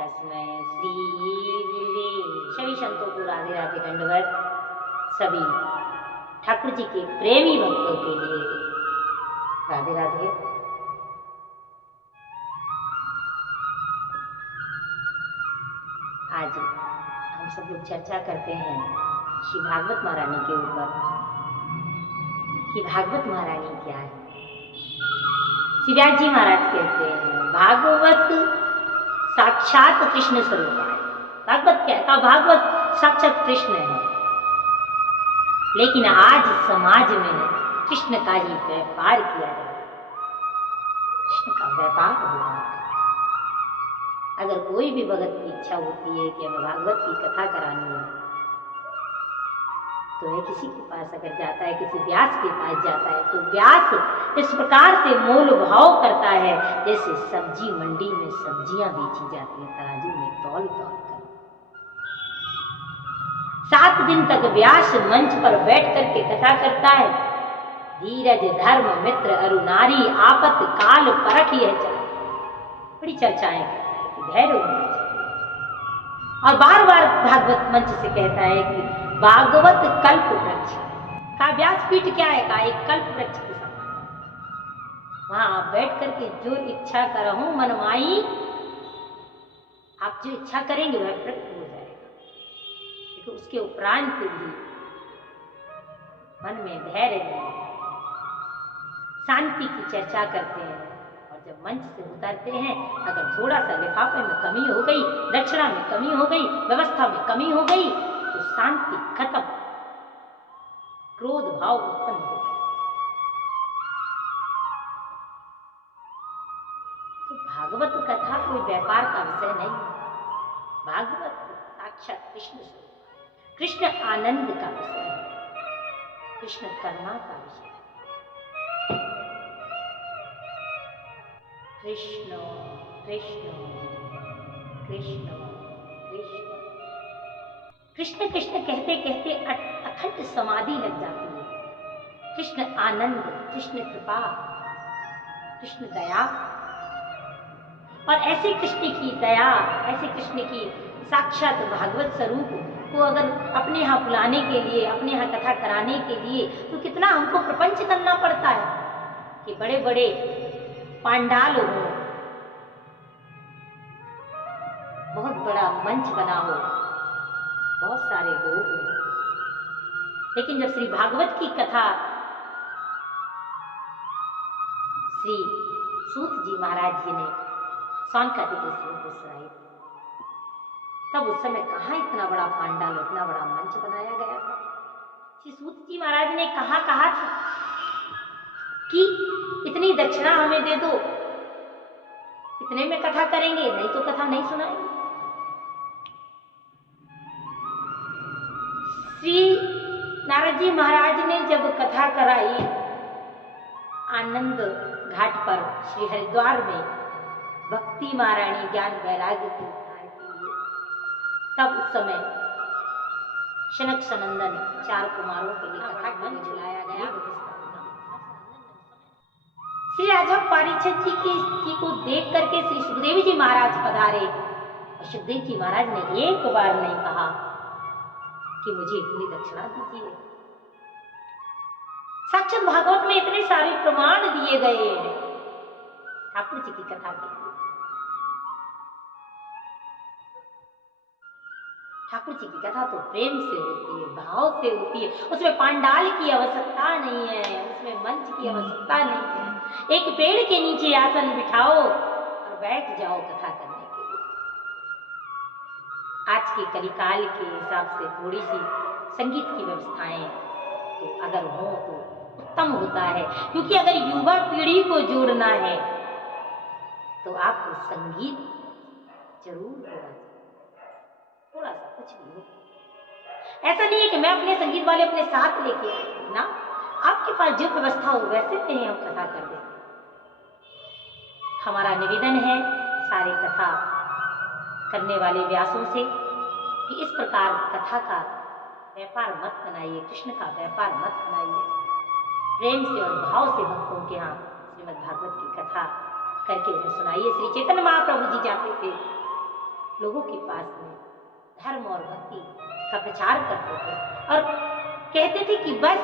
तस्मै श्री गुरुवे। सभी संतों को राधे राधे दंडवत। सभी ठाकुर जी के प्रेमी भक्तों के लिए राधे राधे। आज हम सब लोग चर्चा करते हैं श्री भागवत महारानी के ऊपर कि भागवत महारानी क्या है। श्री व्यास जी महाराज कहते हैं भागवत साक्षात कृष्ण स्वरूप है। भागवत क्या है? भागवत साक्षात कृष्ण है। लेकिन आज समाज में कृष्ण का ही व्यापार किया जाता है। कृष्ण का व्यापार हो रहा है। अगर कोई भी भगत की इच्छा होती है कि हमें भागवत की कथा करानी है तो वह किसी के पास अगर जाता है, किसी व्यास के पास जाता है, तो व्यास इस प्रकार से मोल भाव करता है जैसे सब्जी मंडी में सब्जियां बेची जाती हैं तराजू में तौल तौल कर। 7 दिन तक व्यास मंच पर बैठ करके कथा करता है। धीरज धर्म मित्र अरु नारी आपत काल परख यह चला। बड़ी चर्चाएं करता है कि धैर्य होना चाहिए और बार बार भागवत मंच से कहता है कि भागवत कल्प वृक्ष का व्यासपीठ क्या है? का एक कल्प वृक्ष के समान। वहां आप बैठ करके जो इच्छा करहूं मनमाई, आप जो इच्छा करेंगे वह प्रकट हो जाएगा। लेकिन उसके उपरांत भी मन में धैर्य नहीं, शांति की चर्चा करते हैं। और जब मंच से उतरते हैं, अगर थोड़ा सा लिफाफे में कमी हो गई, दक्षिणा में कमी हो गई, व्यवस्था में कमी हो गई, तो शांति खत्म, क्रोध भाव उत्पन्न हो गया। तो भागवत कथा कोई व्यापार का विषय नहीं है। भागवत साक्षात कृष्ण स्वरूप, कृष्ण आनंद का विषय है, कृष्ण करुणा का विषय है। कृष्ण कृष्ण कृष्ण कृष्ण कृष्ण कृष्ण कहते कहते अखंड समाधि लग जाती है। कृष्ण आनंद, कृष्ण कृपा, कृष्ण दया। और ऐसे कृष्ण की दया, ऐसे कृष्ण की साक्षात भागवत स्वरूप को अगर अपने यहाँ बुलाने के लिए, अपने यहाँ कथा कराने के लिए, तो कितना हमको प्रपंच करना पड़ता है कि बड़े बड़े पांडाल हो, बहुत बड़ा मंच बना हो, बहुत सारे लोग हैं। लेकिन जब श्री भागवत की कथा श्री सूत जी महाराज जी ने सौनकादि के स्वरूप को सुनाई, तब उस समय कहाँ इतना बड़ा पांडाल, इतना बड़ा मंच बनाया गया था। श्री सूत जी महाराज ने कहा था कि इतनी दक्षिणा हमें दे दो, इतने में कथा करेंगे, नहीं तो कथा नहीं सुनाएंगे। श्री नारद जी महाराज ने जब कथा कराई आनंद घाट पर श्री हरिद्वार में भक्ति महारानी ज्ञान वैराग्य के उद्धार के लिए, तब उस समय शनक सनंदन 4 कुमारों के लिए कथा मंच बुलाया गया। श्री राजा परीक्षित जी की स्थिति को देख करके श्री सुखदेव जी महाराज पधारे और सुखदेव जी महाराज ने एक बार नहीं कहा कि मुझे इतनी दक्षिणा दीजिए। साक्षात भागवत में इतने सारे प्रमाण दिए गए हैं ठाकुर जी की कथा के लिए। ठाकुर जी की कथा तो प्रेम से होती है, भाव से होती है। उसमें पांडाल की आवश्यकता नहीं है, उसमें मंच की आवश्यकता नहीं है। एक पेड़ के नीचे आसन बिठाओ और बैठ जाओ कथा करने के लिए। आज के कलिकाल के हिसाब से थोड़ी सी संगीत की व्यवस्थाएं तो अगर हो तो उत्तम होता है, क्योंकि अगर युवा पीढ़ी को जोड़ना है तो आपको संगीत जरूर होना चाहिए, थोड़ा सा कुछ भी हो। ऐसा नहीं है कि मैं अपने संगीत वाले अपने साथ लेके आए ना, आपके पास जो व्यवस्था हो वैसे नहीं हम कथा कर दें। हमारा निवेदन है सारे कथा करने वाले व्यासों से कि इस प्रकार कथा का व्यापार मत बनाइए, कृष्ण का व्यापार मत बनाइए। प्रेम से और भाव से भक्तों के यहाँ श्रीमद् भागवत की कथा करके उन्हें सुनाइए। श्री चैतन्य महाप्रभु जी जाते थे लोगों के पास में धर्म और भक्ति का प्रचार करते थे और कहते थे कि बस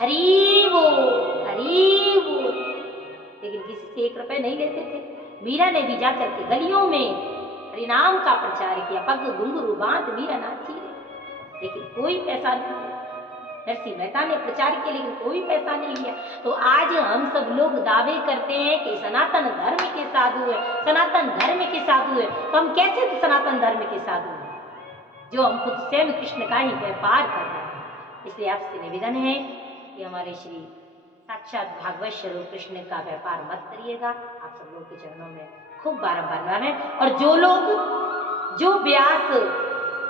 हरि बोल हरि बोल, लेकिन किसी से 1 रुपए नहीं लेते थे। मीरा ने भी जाकर के गलियों में हरिनाम का प्रचार किया, पग घुंघरू बांध मीरा नाची रही, लेकिन कोई पैसा नहीं लिया। नरसिंह मेहता ने प्रचार किया लेकिन कोई पैसा नहीं लिया। तो आज हम सब लोग दावे करते हैं कि सनातन धर्म के साधु है, सनातन धर्म के साधु है, तो हम कैसे सनातन धर्म के साधु हैं जो हम खुद स्वयं कृष्ण का ही व्यापार कर रहे हैं। इसलिए आपसे निवेदन है कि हमारे श्री साक्षात भागवत स्वरूप कृष्ण का व्यापार मत करिएगा। आप सब लोगों के चरणों में खूब बारंबार है। और जो लोग जो व्यास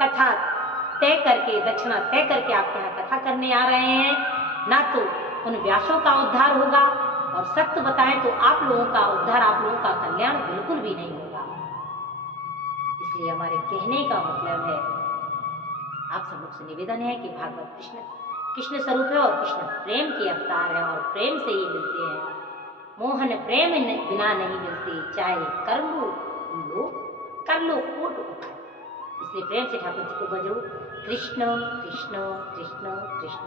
कथा तय करके दक्षिणा तय करके आपके यहाँ कथा करने आ रहे हैं, ना तो उन व्यासों का उद्धार होगा और सत्य बताएं तो आप लोगों का उद्धार, आप लोगों का कल्याण बिल्कुल भी नहीं होगा। इसलिए हमारे कहने का मतलब है, आप सब लोग से निवेदन है कि भागवत कृष्ण स्वरूप है और कृष्ण प्रेम के अवतार है और प्रेम से ही मिलते हैं। मोहन प्रेम बिना नहीं मिलते, चाहे कर लो कोट उपाय। इसलिए प्रेम से ठाकुर जी को बजो कृष्ण कृष्ण कृष्ण कृष्ण।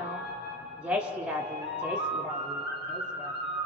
जय श्री राधे, जय श्री राधे, जय श्री राधे।